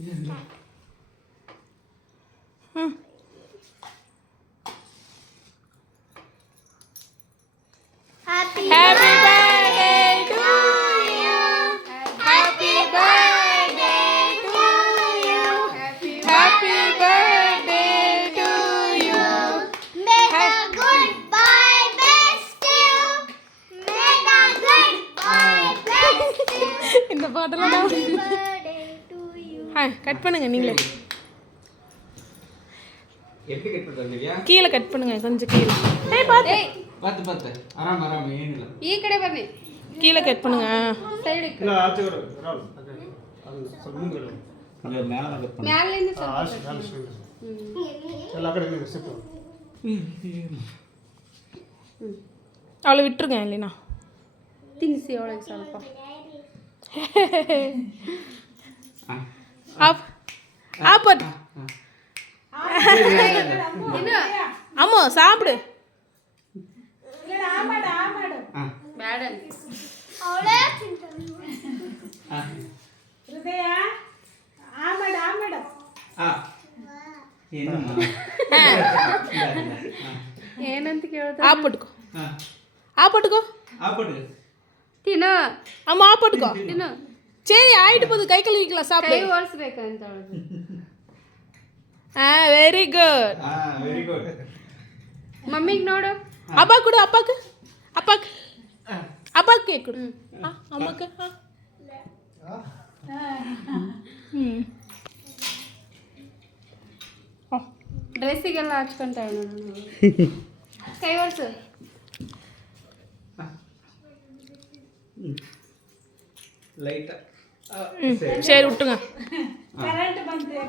Happy birthday to you. Happy birthday to you. Happy birthday to you. May the good boy bless you. May the good boy bless you. இந்த பாட்டெல்லாம் Happy birthday to you. Cut பண்ணுங்க நீங்களே. எப்படி cut பண்ணுறீங்க? கீழே cut பண்ணுங்க கொஞ்சம் கீழே. ஏய் பாத்து. பாத்து ಆರಾಮ ಏನಿಲ್ಲ. ಈ ಕಡೆ ಬನ್ನಿ. கீழே கட் பண்ணுங்க. ಸೈಡ್ ಇಲ್ಲ ಆಚೆ ಬರೋ ರಾಲ್ ಅದು ಸ್ವಲ್ಪ ಮುಂದೆ ಬರೋ ಅಲ್ಲ ಮೇಲೆ ಕಟ್ பண்ணு. ಮ್ಯಾಲಿಂದ ಸ್ವಲ್ಪ ಎಲ್ಲ ಕಡೆ ನಿಂಗೆ ಸಿಕ್ತು அவளை விட்டுருங்க இல்லைனா ತಿನ್ನಿಸಿ ಒಳಗೆ ಸ್ವಲ್ಪ. ஆப் ஆப்பட் ಇನ್ನು அம்மா சாப்பிடு. ಬ್ಯಾಡ. ಅವಳೇ ತಿಂತಾಳೆ. ಹೃದಯ ಆಮಡ ಆಮಡ ಏನು ಏನಂತ ಕೇಳ್ತಾ ஆப்பட்டுக்கோ ஆப்பட்டுக்கோ ஆப்பட்டு ತಿನ್ನು. அம்மா ஆப்பட்டுக்கோ. ತಿನ್ನು. சரி ஆயிட்டு போகுது கை கழுவிக்கலாம் ಕೈ சாப்பிடு. ಒರೆಸ್ಬೇಕಂತ ಅವಳು. Very good. Very good. ಮಮ್ಮಿಗೆ ನೋಡು. அப்பா கொடு அப்பாக்கு அப்பாக்கு அப்பாக்கு கேக் கொடு. அம்மாக்கு ಡ್ರೆಸ್ಸಿಗೆಲ್ಲ ಹಚ್ಕೊಂತಾಳೆ ನೋಡು. ಕೈ ಒರೆಸು. ಲೈಟ್ சரி விட்டுங்க.